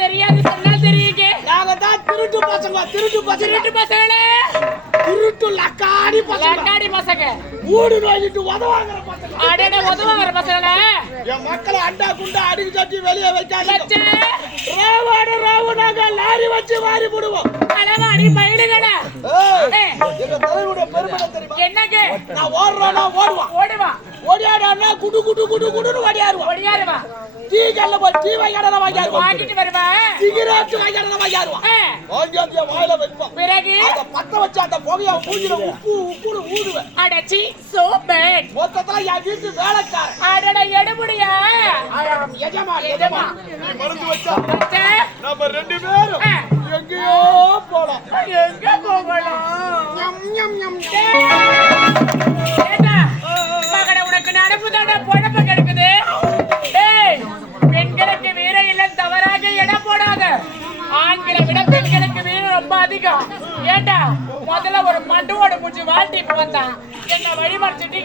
தெரியாது சொன்னா தெரியுங்க. நாங்க தான் திருட்டு பசங்க. திருட்டு லக்காடி பசங்க. ஊடு நோயிட்டு உதவாங்கிற பசங்க. அடடே உதவாங்கிற பசங்க. என் மக்களை அண்டா குண்டா அடிச்சு தட்டி வெளியே வைக்காதீங்க. ராவு நாங்க லாரி வச்சு வாரி போடுவோம். அளவாடி பயிடுங்கடா. எங்க தலைவருடைய பெருமை தெரியுமா? என்னங்க? நான் ஓடுறேன்னா ஓடுவான். ஓடியாடானா குடு குடுன்னு ஓடியாருவான். டீ கல்ல போய் டீ வாங்கிட்டு வருவான். சிகரெட் வாங்கிடுவான். வாங்கிட்டு வாயில வைப்பான். பிறகு அத பத்த வச்சு அந்த புகைய மூஞ்சில உப்புன்னு ஊதுவேன். அடச்சி சோ பேட். மொத்தத்துல என் வீட்டு வேலைக்காரன். அடட எடுபடியா? எஜமா நீ மருந்து வச்சா நம்ம ரெண்டு பேரும் எங்கேயோ போலாம். எங்க போகலாம்? உனக்கு நடப்புதாடா பொழப்பு கிடக்குது. பெண்களுக்கு வீர இல்லம் தவறாக இடம் போடாத. ஆண்களை விட பெண்களுக்கு வீரம் ரொம்ப அதிகம். ஏண்டா முதல்ல ஒரு மண்டுவோட முடிச்சு வாழ்த்திட்டு வந்தான். என்ன வழிமறிச்சுட்டு